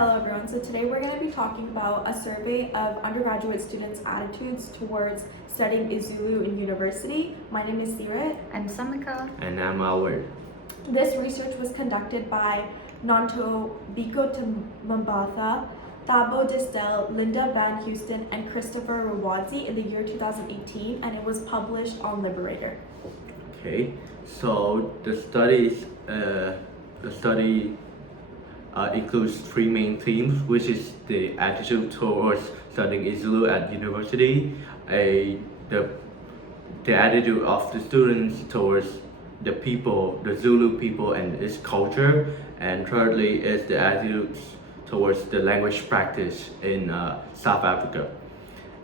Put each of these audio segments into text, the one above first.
Hello everyone, so today we're going to be talking about a survey of undergraduate students' attitudes towards studying isiZulu in university. My name is Seerat. I'm Samika. And I'm Howard. This research was conducted by Nontobeko T, Mbatha, Thabo Ditsele, Linda van Huyssteen, and Christopher Rwodzi in the year 2018, and it was published on Liberator. Okay, so the study includes three main themes, which is the attitude towards studying isiZulu at university, the attitude of the students towards the people, the Zulu people and its culture, and thirdly is the attitudes towards the language practice in South Africa.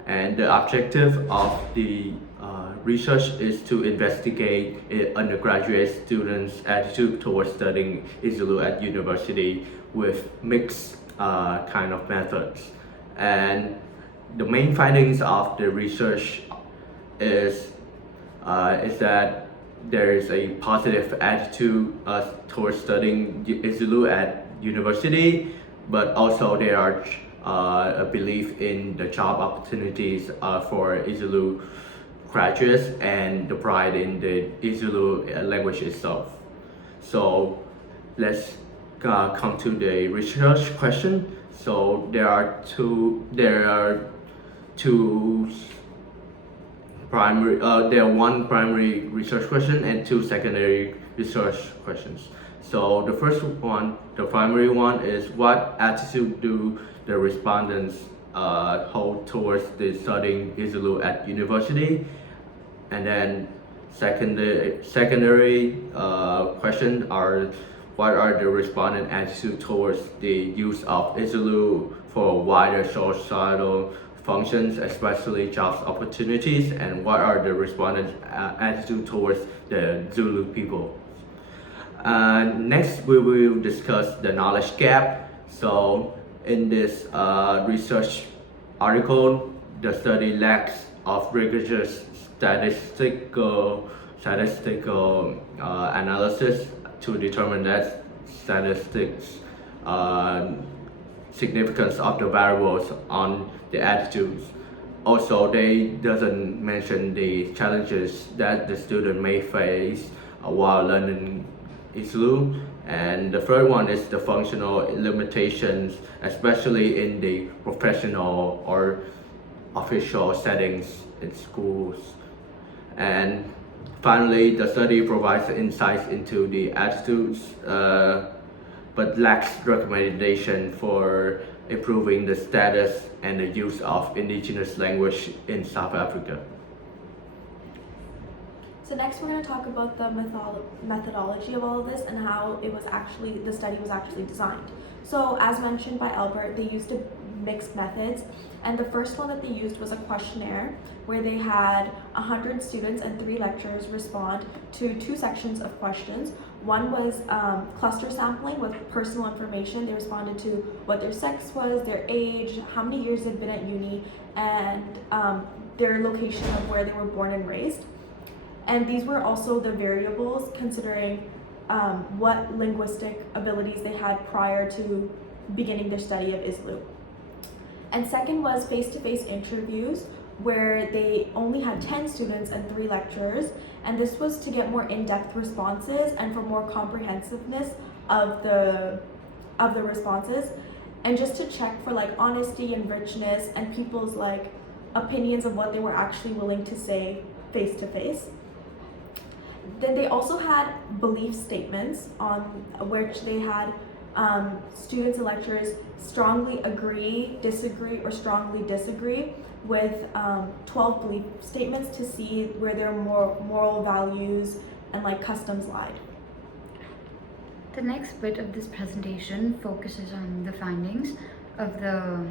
And the objective of the research is to investigate undergraduate students' attitude towards studying isiZulu at university with mixed kind of methods. And the main findings of the research is that there is a positive attitude towards studying isiZulu at university, but also there are a belief in the job opportunities for isiZulu graduates and the pride in the isiZulu language itself. So let's come to the research question. So there are one primary research question and two secondary research questions. So the first one, the primary one, is what attitude do the respondents hold towards the studying isiZulu at university? And then secondary questions are what are the respondent attitude towards the use of isiZulu for wider societal functions, especially jobs opportunities, and what are the respondents' attitude towards the Zulu people. Next, we will discuss the knowledge gap. So in this research article, the study lacks of rigorous statistical analysis to determine that statistics significance of the variables on the attitudes. Also, they doesn't mention the challenges that the student may face while learning isiZulu. And the third one is the functional limitations, especially in the professional or official settings in schools. And finally, the study provides insights into the attitudes, but lacks recommendation for improving the status and the use of indigenous language in South Africa. So next we're going to talk about the methodology of all of this and how the study was actually designed. So as mentioned by Albert, they used mixed methods, and the first one that they used was a questionnaire where they had 100 students and 3 lecturers respond to 2 sections of questions. One was cluster sampling with personal information. They responded to what their sex was, their age, how many years they'd been at uni, and their location of where they were born and raised. And these were also the variables considering what linguistic abilities they had prior to beginning their study of isiZulu. And second was face-to-face interviews where they only had 10 students and 3 lecturers, and this was to get more in-depth responses and for more comprehensiveness of the responses, and just to check for like honesty and richness and people's like opinions of what they were actually willing to say face-to-face. Then they also had belief statements on which they had students and lecturers strongly agree, disagree, or strongly disagree with 12 belief statements to see where their moral values and like customs lied. The next bit of this presentation focuses on the findings of the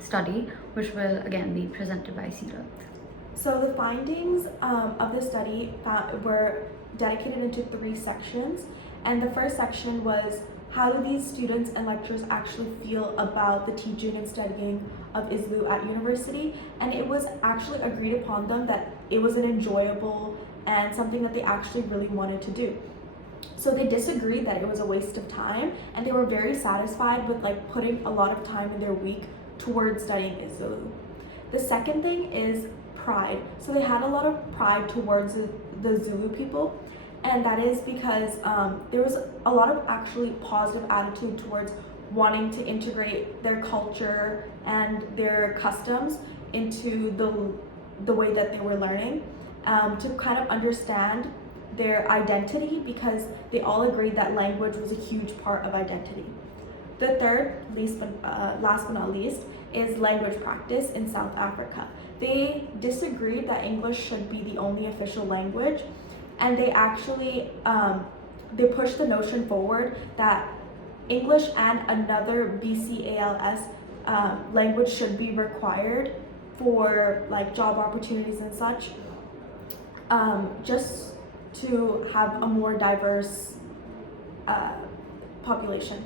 study, which will again be presented by Seerat. So the findings of the study were dedicated into 3 sections, and the first section was how do these students and lecturers actually feel about the teaching and studying of isiZulu at university, and it was actually agreed upon them that it was an enjoyable and something that they actually really wanted to do. So they disagreed that it was a waste of time, and they were very satisfied with like putting a lot of time in their week towards studying isiZulu. The second thing is pride. So they had a lot of pride towards the Zulu people, and that is because there was a lot of actually positive attitude towards wanting to integrate their culture and their customs into the way that they were learning, to kind of understand their identity, because they all agreed that language was a huge part of identity. The third, last but not least, is language practice in South Africa. They disagreed that English should be the only official language, and they actually they pushed the notion forward that English and another BCALS language should be required for like job opportunities and such, just to have a more diverse population.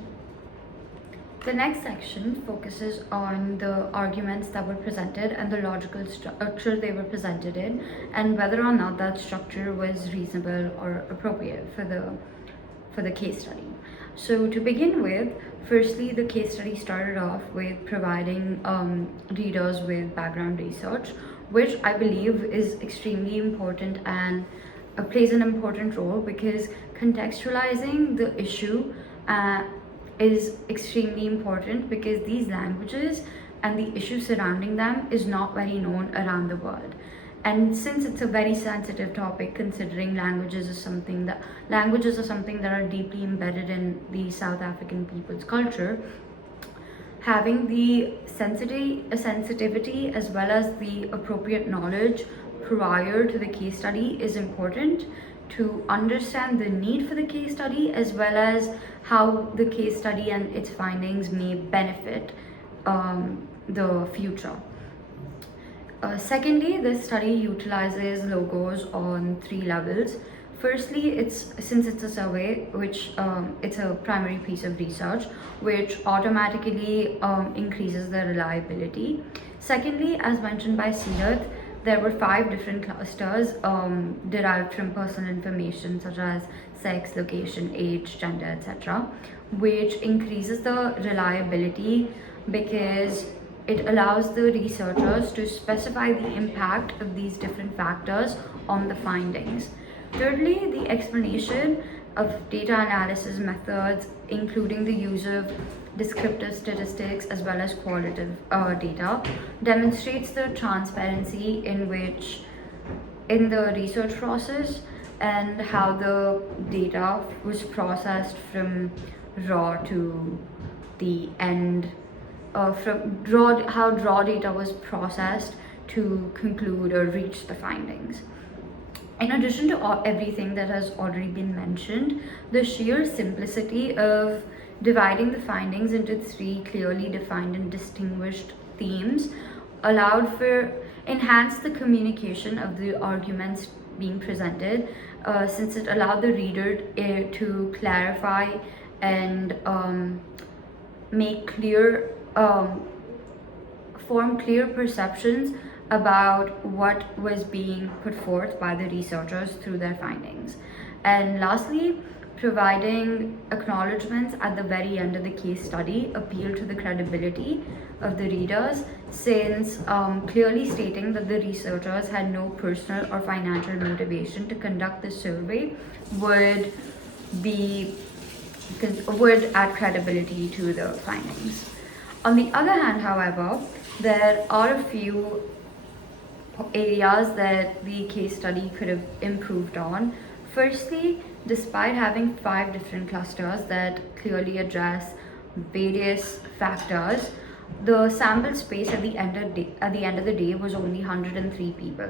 The next section focuses on the arguments that were presented and the logical structure they were presented in, and whether or not that structure was reasonable or appropriate for the case study. So to begin with, firstly, the case study started off with providing readers with background research, which I believe is extremely important and plays an important role, because contextualizing the issue is extremely important, because these languages and the issue surrounding them is not very known around the world. And since it's a very sensitive topic, considering languages are something that are deeply embedded in the South African people's culture, having the sensitivity as well as the appropriate knowledge prior to the case study is important to understand the need for the case study, as well as how the case study and its findings may benefit the future. Secondly, this study utilizes logos on 3 levels. Firstly, since it's a survey, which it's a primary piece of research, which automatically increases the reliability. Secondly, as mentioned by Seerat, there were 5 different clusters derived from personal information such as sex, location, age, gender, etc., which increases the reliability because it allows the researchers to specify the impact of these different factors on the findings. Thirdly, the explanation of data analysis methods, including the use of descriptive statistics as well as qualitative data, demonstrates the transparency in the research process and how the data was processed from raw to the end, how raw data was processed to conclude or reach the findings. In addition to everything that has already been mentioned, the sheer simplicity of dividing the findings into 3 clearly defined and distinguished themes enhanced the communication of the arguments being presented, since it allowed the reader to clarify and form clear perceptions about what was being put forth by the researchers through their findings. And lastly, providing acknowledgements at the very end of the case study appeal to the credibility of the readers, since clearly stating that the researchers had no personal or financial motivation to conduct the survey would add credibility to the findings. On the other hand, however, there are a few areas that the case study could have improved on. Firstly, despite having 5 different clusters that clearly address various factors, the sample space at the end of the day was only 103 people,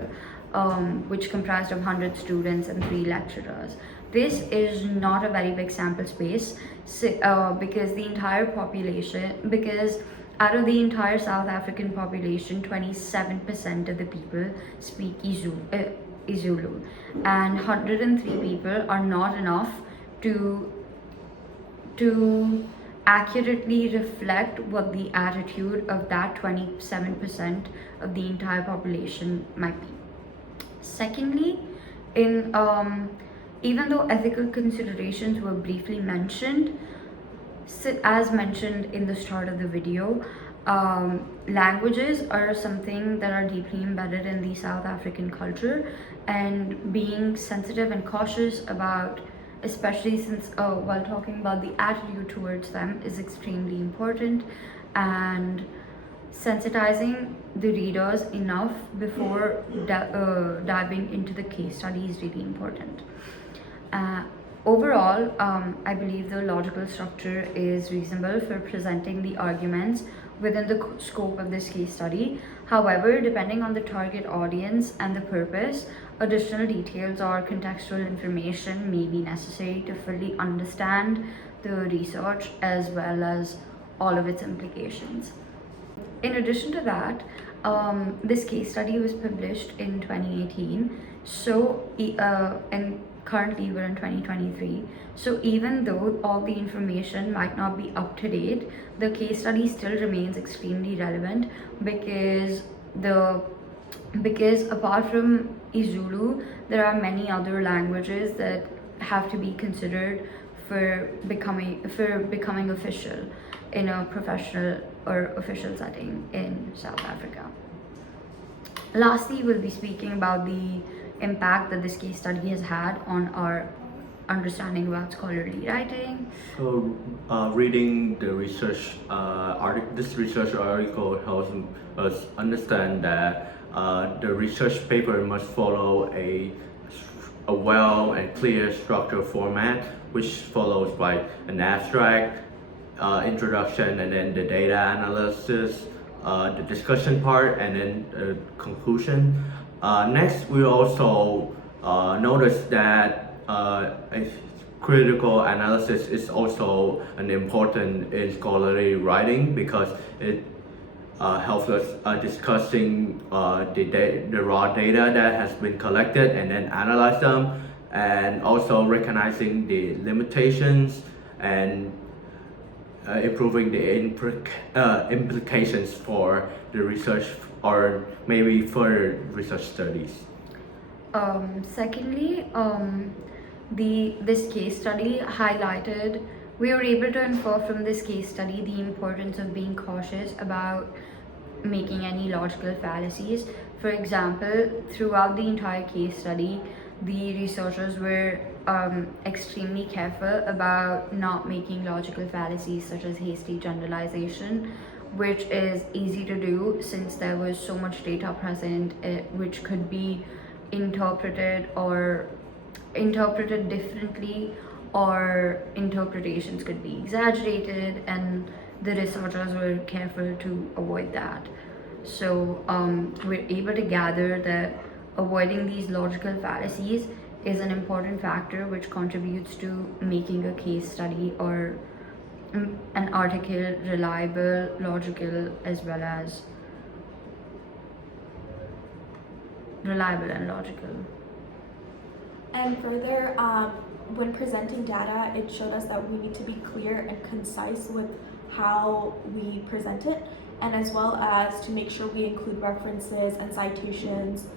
which comprised of 100 students and 3 lecturers. This is not a very big sample space, because out of the entire South African population, 27% of the people speak isiZulu, and 103 people are not enough to accurately reflect what the attitude of that 27% of the entire population might be. Secondly, in even though ethical considerations were briefly mentioned, as mentioned in the start of the video, languages are something that are deeply embedded in the South African culture, and being sensitive and cautious about, especially since while talking about the attitude towards them, is extremely important, and sensitizing the readers enough before diving into the case study is really important. Overall, I believe the logical structure is reasonable for presenting the arguments within the scope of this case study. However, depending on the target audience and the purpose, additional details or contextual information may be necessary to fully understand the research as well as all of its implications. In addition to that, this case study was published in 2018, and currently we're in 2023. So even though all the information might not be up to date, the case study still remains extremely relevant because apart from isiZulu, there are many other languages that have to be considered for becoming official in a professional or official setting in South Africa. Lastly, we'll be speaking about the impact that this case study has had on our understanding about scholarly writing. So, reading the research this research article helps us understand that the research paper must follow a well and clear structural format, which follows by an abstract, introduction, and then the data analysis, the discussion part, and then the conclusion. Next, we also notice that a critical analysis is also an important in scholarly writing because it helps us discussing the raw data that has been collected and then analyze them, and also recognizing the limitations and improving the implications for the research or maybe further research studies. Secondly, this case study highlighted, we were able to infer from this case study the importance of being cautious about making any logical fallacies. For example, throughout the entire case study, the researchers were extremely careful about not making logical fallacies such as hasty generalization, which is easy to do since there was so much data present which could be interpreted differently, or interpretations could be exaggerated, and the researchers were careful to avoid that. So we're able to gather that avoiding these logical fallacies is an important factor which contributes to making a case study or an article reliable, logical, as well as reliable and logical. And further, when presenting data, it showed us that we need to be clear and concise with how we present it, and as well as to make sure we include references and citations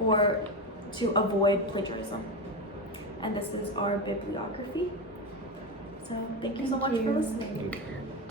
to avoid plagiarism. And this is our bibliography. So thank you so much for listening.